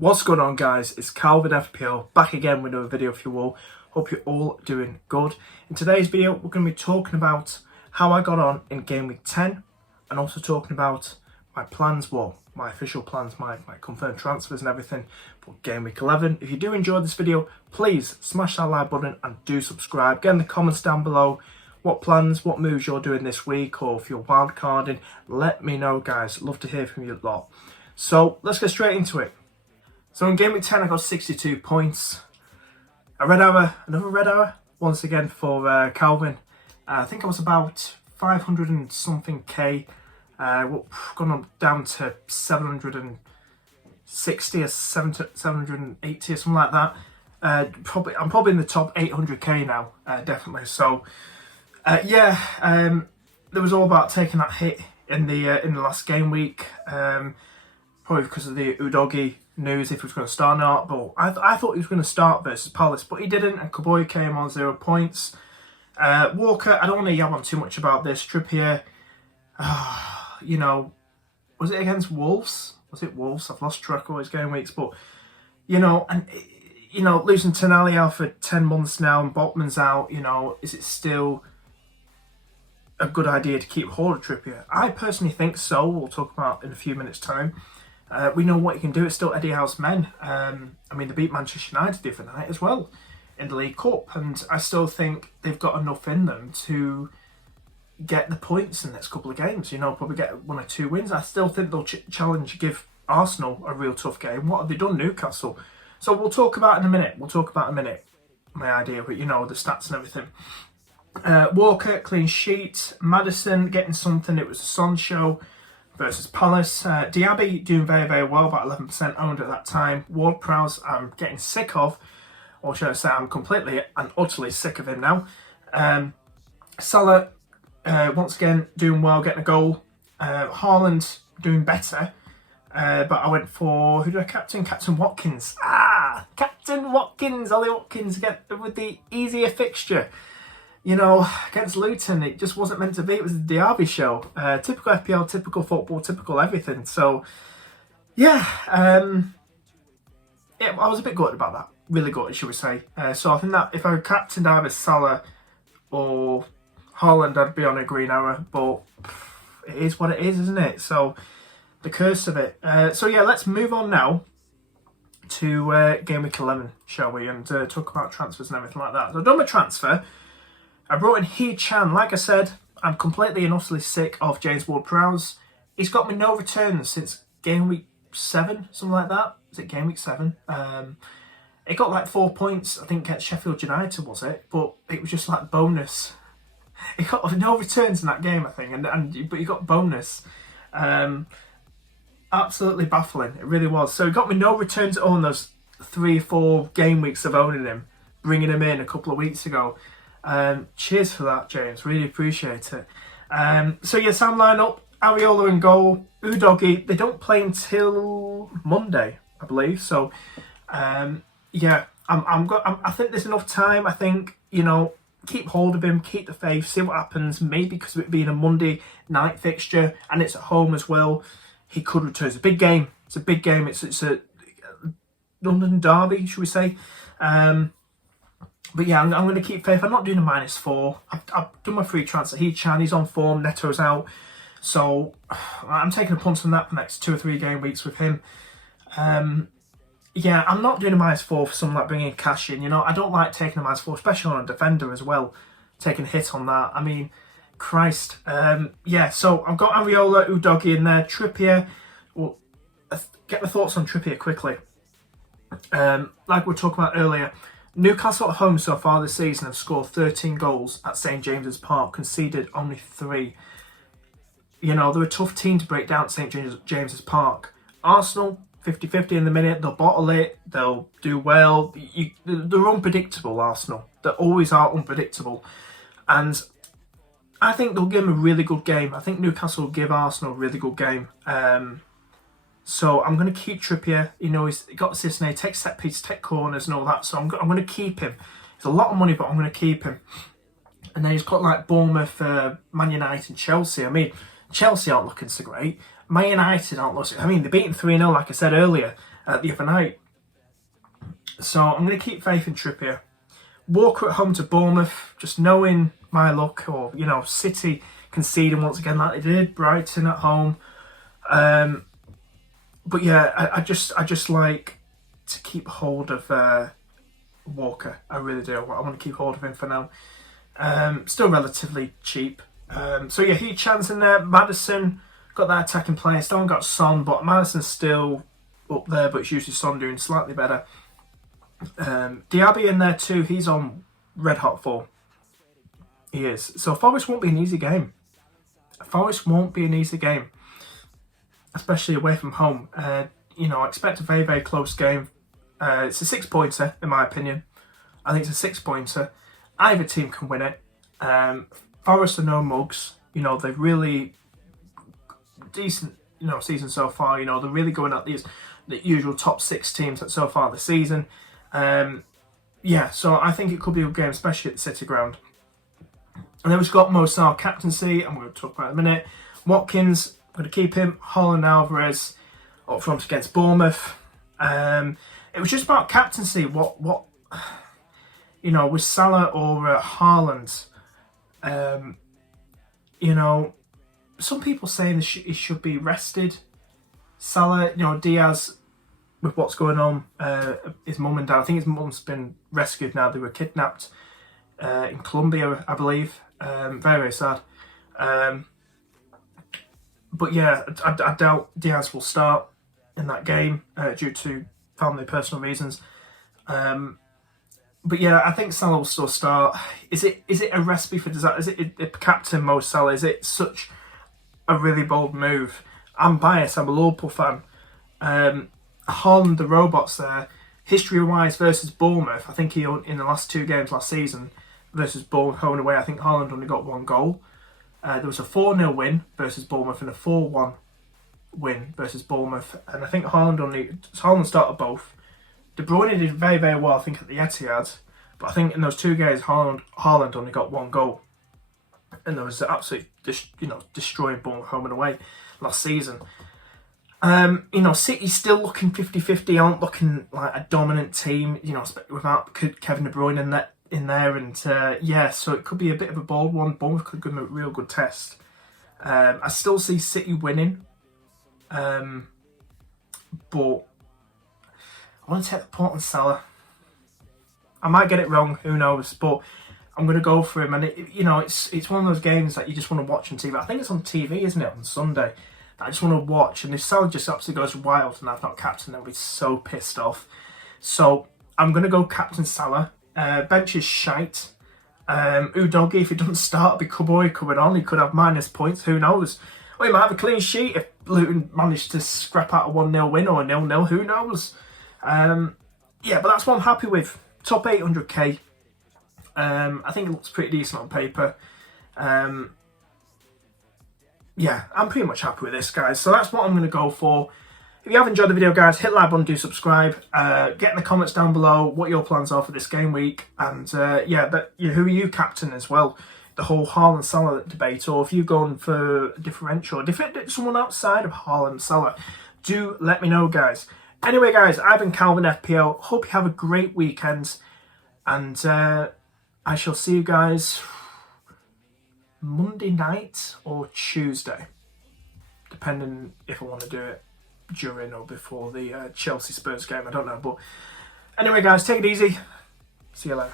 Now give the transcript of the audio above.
What's going on, guys? It's Calvin FPL back again with another video for you all. Hope you're all doing good. In today's video we're going to be talking about how I got on in game week 10 and also talking about my plans, my official plans, my confirmed transfers and everything for game week 11. If you do enjoy this video, please smash that like button and do subscribe. Get in the comments down below what plans, what moves you're doing this week, or if you're wildcarding, let me know, guys. Love to hear from you a lot. So let's get straight into it. So in game week 10, I got 62 points. Another red hour, once again for Calvin. I think I was about 500 and something K. Gone on down to 760 or 780 or something like that. I'm probably in the top 800K now, definitely. So there was all about taking that hit in the last game week, probably because of the Udogie news if he was going to start or not, but I thought he was going to start versus Palace, but he didn't, and Kaboi came on 0 points. Walker, I don't want to yab on too much about this. Trippier, was it against Wolves? Was it Wolves? I've lost track of all his game weeks, but losing Tonali out for 10 months now and Botman's out, is it still a good idea to keep hold of Trippier? I personally think so. We'll talk about in a few minutes' time. We know what he can do. It's still Eddie Howe's men. They beat Manchester United the other night as well in the League Cup, and I still think they've got enough in them to get the points in the next couple of games. Probably get 1 or 2 wins. I still think they'll give Arsenal a real tough game. What have they done, Newcastle? So we'll talk about in a minute. My idea, but the stats and everything. Walker, clean sheet. Maddison getting something. It was a Son show versus Palace. Diaby doing very, very well, about 11% owned at that time. Ward-Prowse, I'm getting sick of, or should I say I'm completely and utterly sick of him now. Salah, once again, doing well, getting a goal. Haaland doing better, but I went for, who did I captain? Captain Watkins. Captain Watkins, Ollie Watkins, again with the easier fixture. Against Luton, it just wasn't meant to be. It was the Diaby show. Typical FPL, typical football, typical everything. So, I was a bit gutted about that. Really gutted, should we say. So I think that if I captained either Salah or Haaland, I'd be on a green arrow. But it is what it is, isn't it? So, the curse of it. Let's move on now to game week 11, shall we? And talk about transfers and everything like that. So I've done my transfer. I brought in He-Chan. Like I said, I'm completely and utterly sick of James Ward-Prowse. He's got me no returns since game week 7, something like that. Is it game week 7? It got like 4 points, I think, against Sheffield United, was it? But it was just like bonus. He got no returns in that game, I think, but he got bonus. Absolutely baffling. It really was. So he got me no returns on those 3 or 4 game weeks of owning him, bringing him in a couple of weeks ago. Cheers for that, James. Really appreciate it. Sam line-up, Areola in goal, Udogie. They don't play until Monday, I believe. So, I think there's enough time. I think, keep hold of him, keep the faith, see what happens. Maybe because of it being a Monday night fixture and it's at home as well, he could return. It's a big game. It's a London derby, should we say. But yeah, I'm going to keep faith. I'm not doing a -4. I've done my free transfer. He-Chan, he's on form. Neto's out. So I'm taking a punt on that for the next 2 or 3 game weeks with him. I'm not doing a -4 for someone like bringing cash in. I don't like taking a -4, especially on a defender as well. Taking a hit on that. Christ. So I've got Areola, Udogie in there. Trippier. Well, get my thoughts on Trippier quickly. Like we were talking about earlier, Newcastle at home so far this season have scored 13 goals at St James's Park, conceded only 3. They're a tough team to break down at St James's Park. Arsenal, 50-50 in the minute, they'll bottle it, they'll do well. They're unpredictable, Arsenal. They always are unpredictable. And I think they'll give them a really good game. I think Newcastle will give Arsenal a really good game. So I'm going to keep Trippier. He's got assists and he takes set pieces, take corners and all that. So I'm going to keep him. It's a lot of money, but I'm going to keep him. And then he's got like Bournemouth, Man United and Chelsea. Chelsea aren't looking so great. Man United aren't looking... they're beating 3-0, like I said earlier. the other night. So I'm going to keep faith in Trippier. Walker at home to Bournemouth, just knowing my luck, or City conceding once again like they did, Brighton at home. But yeah, I just like to keep hold of Walker. I really do. I want to keep hold of him for now. Still relatively cheap. So yeah, he chance in there. Maddison got that attacking play. Still haven't got Son, but Maddison's still up there, but it's usually Son doing slightly better. Diaby in there too. He's on red hot form. He is. So Forest won't be an easy game. Forest won't be an easy game, especially away from home. I expect a very, very close game. It's a 6-pointer, in my opinion. I think it's a 6-pointer. Either team can win it. Forest are no mugs. They've really decent, season so far. They're really going at the usual top 6 teams so far this season. So I think it could be a good game, especially at the City ground. And then we've got Mo Salah captaincy, and we're going to talk about it in a minute. Watkins, I'm going to keep him. Holland Alvarez up front against Bournemouth. It was just about captaincy. What with Salah or Haaland? Some people saying he should be rested. Salah, Diaz, with what's going on, his mum and dad. I think his mum's been rescued now. They were kidnapped in Colombia, I believe. Very, very sad. But yeah, I doubt Diaz will start in that game due to family personal reasons. But yeah, I think Salah will still start. Is it a recipe for disaster? Is it Captain Mo Salah? Is it such a really bold move? I'm biased. I'm a Liverpool fan. Haaland, the robots there, history-wise versus Bournemouth, I think he in the last 2 games last season versus Bournemouth home and away, I think Haaland only got 1 goal. There was a 4-0 win versus Bournemouth and a 4-1 win versus Bournemouth, and I think Haaland started both. De Bruyne did very, very well, I think, at the Etihad, but I think in those 2 games Haaland only got 1 goal, and there was absolutely destroying Bournemouth home and away last season. City's still looking 50-50, aren't looking like a dominant team, without Kevin De Bruyne in there, and so it could be a bit of a bold one. Bournemouth could give them a real good test. I still see City winning, but I want to take the point on Salah. I might get it wrong, who knows, but I'm going to go for him, and it's one of those games that you just want to watch on TV. I think it's on TV, isn't it, on Sunday? I just want to watch, and if Salah just absolutely goes wild and I've not captained, I'll be so pissed off. So I'm going to go captain Salah. Bench is shite. Udogie, if he doesn't start, it'll be Kabboy coming on. He could have minus points, who knows? Or he might have a clean sheet if Luton managed to scrap out a 1-0 win or a 0-0, who knows? But that's what I'm happy with. Top 800k. I think it looks pretty decent on paper. I'm pretty much happy with this, guys. So that's what I'm going to go for. If you have enjoyed the video, guys, hit like button, do subscribe. Get in the comments down below what your plans are for this game week. And who are you captain as well? The whole Haaland Salah debate. Or if you're going for a differential, someone outside of Haaland Salah, do let me know, guys. Anyway, guys, I've been Calvin FPL. Hope you have a great weekend. And I shall see you guys Monday night or Tuesday, depending if I want to do it during or before the Chelsea Spurs game. I don't know, but anyway, guys, take it easy. See you later.